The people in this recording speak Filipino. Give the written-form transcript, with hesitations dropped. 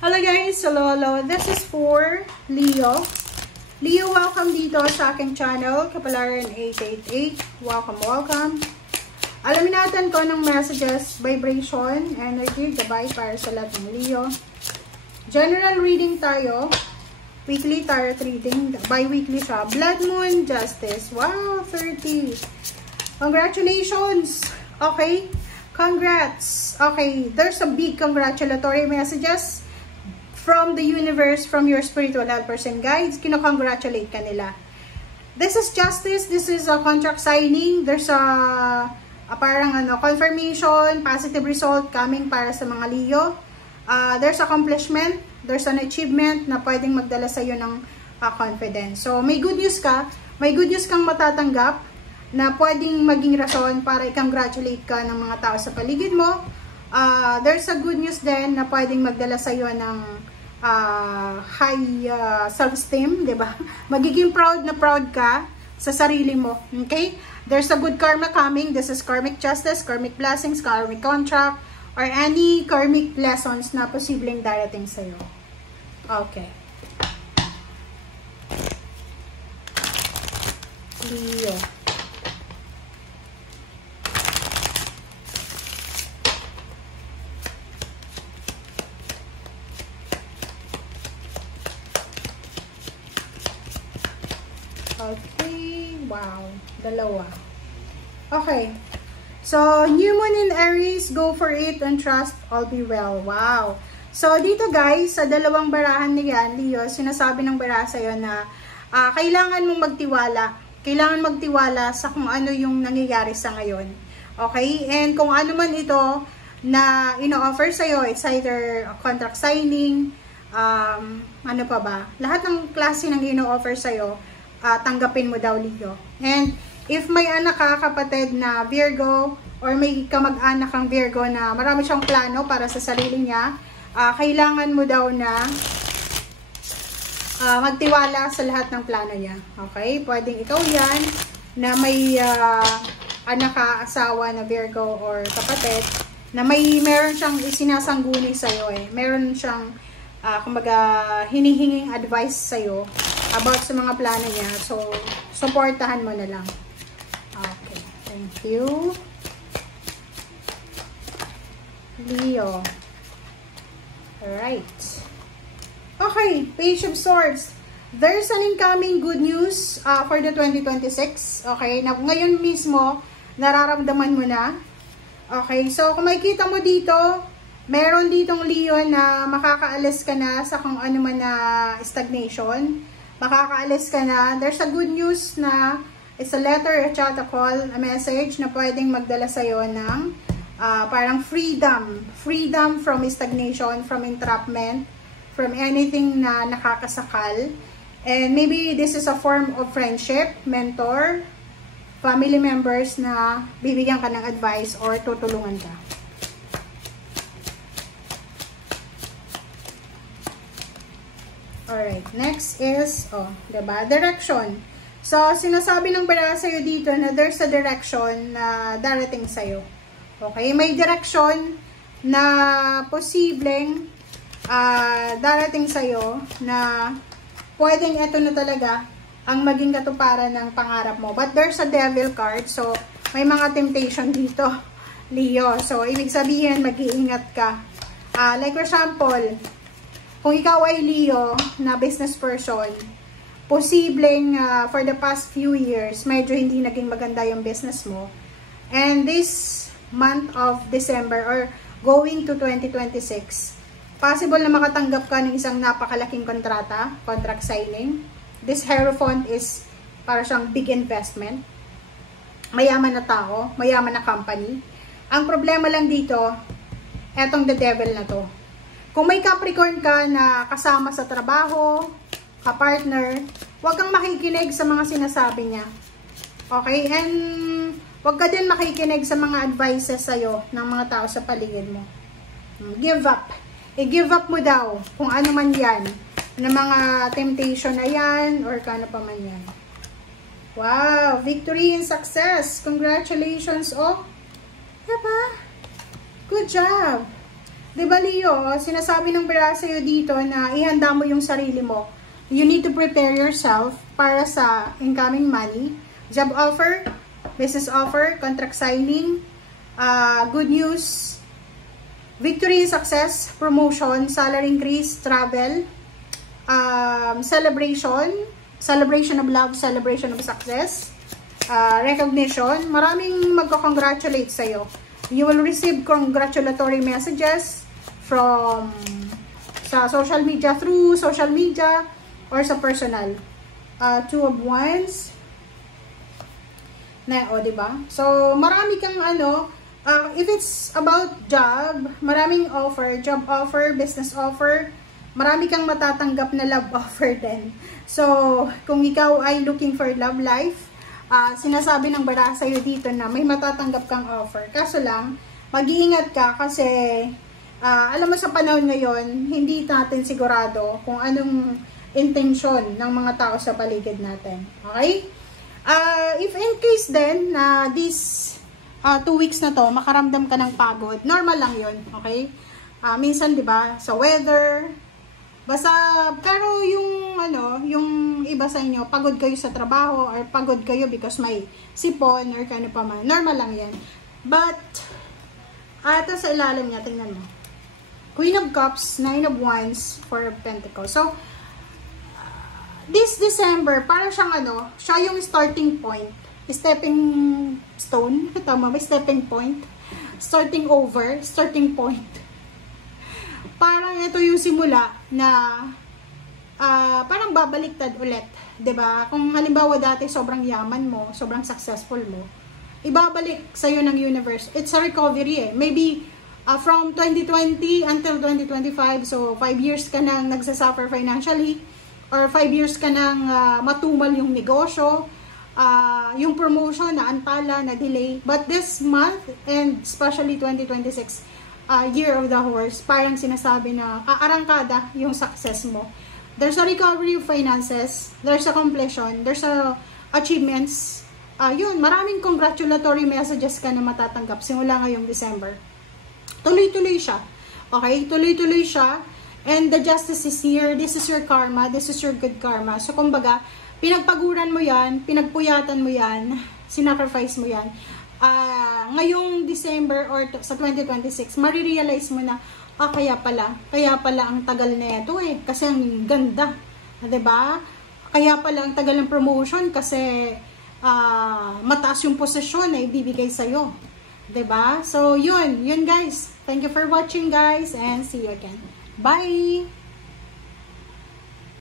Hello guys, hello. This is for Leo. Leo, welcome dito sa aking channel, Kapalaran 888. Welcome. Alamin natin ko ng messages, vibration, energy, gabay para sa lahat ng Leo. General reading tayo. Weekly tarot reading. Bi-weekly siya. Blood Moon, Justice. Wow, 30. Congratulations. Okay. Congrats. Okay. There's a big congratulatory messages from the universe, from your spiritual helpers and guides. Kino-congratulate ka nila. This is justice. This is a contract signing. There's a parang confirmation, positive result coming para sa mga Leo. There's accomplishment. There's an achievement na pwedeng magdala sa iyo ng confidence. So, may good news ka. May good news kang matatanggap na pwedeng maging rason para i-congratulate ka ng mga tao sa paligid mo. There's a good news din na pwedeng magdala sa iyo ng high self-esteem, di ba? Magiging proud ka sa sarili mo. Okay? There's a good karma coming. This is karmic justice, karmic blessings, karmic contract, or any karmic lessons na posibleng darating sa iyo. Okay. Leo. Okay, wow, dalawa. Okay, so new moon in Aries, go for it and trust all be well. Wow. So dito guys, sa dalawang barahan niyan, Leo, sinasabi ng baraha sa'yo na kailangan mong magtiwala. Kailangan magtiwala sa kung ano yung nangyayari sa ngayon. Okay, and kung ano man ito na ino-offer sa'yo, it's either a contract signing, ano pa ba, lahat ng klase ng ino-offer sa'yo, tanggapin mo daw, Leo. And if may anak ka, kapatid na Virgo, or may kamag-anak kang Virgo na marami siyang plano para sa sarili niya, kailangan mo daw na magtiwala sa lahat ng plano niya. Okay? Pwedeng ikaw yan, na may anak ka, asawa na Virgo or kapatid, na meron siyang isinasangguni sa'yo eh. Meron siyang kumbaga hinihinging advice sa'yo about sa mga plano niya. So, supportahan mo na lang. Okay. Thank you. Leo. Alright. Okay. Page of Swords. There's an incoming good news for the 2026. Okay. Na ngayon mismo, nararamdaman mo na. Okay. So, kung makikita mo dito, meron ditong Leo na makakaalis ka na sa kung ano man na stagnation. Makakaalis ka na. There's a good news na it's a letter, a chat, a call, a message na pwedeng magdala sa'yo ng parang freedom. Freedom from stagnation, from entrapment, from anything na nakakasakal. And maybe this is a form of friendship, mentor, family members na bibigyan ka ng advice or tutulungan ka. Alright, next is, diba? Direction. So, sinasabi ng baraha sa'yo dito na there's a direction na darating sa'yo. Okay? May direction na posibleng darating sa'yo na pwedeng ito na talaga ang maging katuparan ng pangarap mo. But there's a devil card. So, may mga temptation dito, Leo. So, ibig sabihin, mag-iingat ka. Like for example, kung ikaw ay Leo na business person, posibleng for the past few years, medyo hindi naging maganda yung business mo. And this month of December or going to 2026, possible na makatanggap ka ng isang napakalaking kontrata, contract signing. This Hierophant is para siyang big investment. Mayaman na tao, mayaman na company. Ang problema lang dito, etong the devil na to. Kung may Capricorn ka na kasama sa trabaho, ka-partner, huwag kang makikinig sa mga sinasabi niya. Okay? And huwag ka din makikinig sa mga advices sa'yo ng mga tao sa paligid mo. Give up. I-give up mo daw kung ano man yan. Na mga temptation na yan or kano pa man yan. Wow! Victory and success! Congratulations! Oh! Diba? Good job! Di ba, Leo, sinasabi ng pera sa'yo dito na ihanda mo yung sarili mo. You need to prepare yourself para sa incoming money. Job offer, business offer, contract signing, good news, victory and success, promotion, salary increase, travel, celebration of love, celebration of success, recognition. Maraming magko-congratulate sa'yo. You will receive congratulatory messages from sa social media, through social media, or sa personal. Two of Wands. Diba? So, marami kang if it's about job, maraming offer, job offer, business offer, marami kang matatanggap na love offer din. So, kung ikaw ay looking for love life, sinasabi ng bara sa'yo dito na may matatanggap kang offer. Kaso lang, mag-iingat ka kasi, alam mo sa panahon ngayon, hindi natin sigurado kung anong intention ng mga tao sa paligid natin. Okay? If in case then na this 2 weeks na to, makaramdam ka ng pagod, normal lang yun. Okay? Minsan, di ba, sa weather, basta, pero yung iba sa inyo, pagod kayo sa trabaho or pagod kayo because may sipon or kano pa man. Normal lang yan. But, ito sa ilalim niya, tingnan mo. Queen of Cups, Nine of Wands, Four of Pentacles. So, this December, parang siyang siya yung starting point. Stepping stone. Tama ba? Stepping point. Starting over. Starting point. Parang ito yung simula na parang babaliktad ulit. 'Di ba? Kung halimbawa dati sobrang yaman mo, sobrang successful mo, ibabalik sa'yo ng universe. It's a recovery eh. Maybe from 2020 until 2025, so 5 years ka nang nagsasuffer financially, or 5 years ka nang matumal yung negosyo, yung promotion na antala, na delay. But this month, and especially 2026, year of the horse, parang sinasabi na aarangkada yung success mo. There's a recovery of finances, there's a completion, there's a achievements. Yun, maraming congratulatory messages ka na matatanggap simula ngayong December. Tuloy-tuloy siya. Okay? Tuloy-tuloy siya. And the justice is here. This is your karma. This is your good karma. So, kumbaga, pinagpaguran mo yan, pinagpuyatan mo yan, sinacrifice mo yan. Ngayong December or sa 2026, marirealize mo na, kaya pala ang tagal na ito eh. Kasi ang ganda. Diba? Kaya pala ang tagal ng promotion kasi mataas yung posisyon na ibibigay sa'yo. Diba? So, yun guys. Thank you for watching guys and see you again. Bye!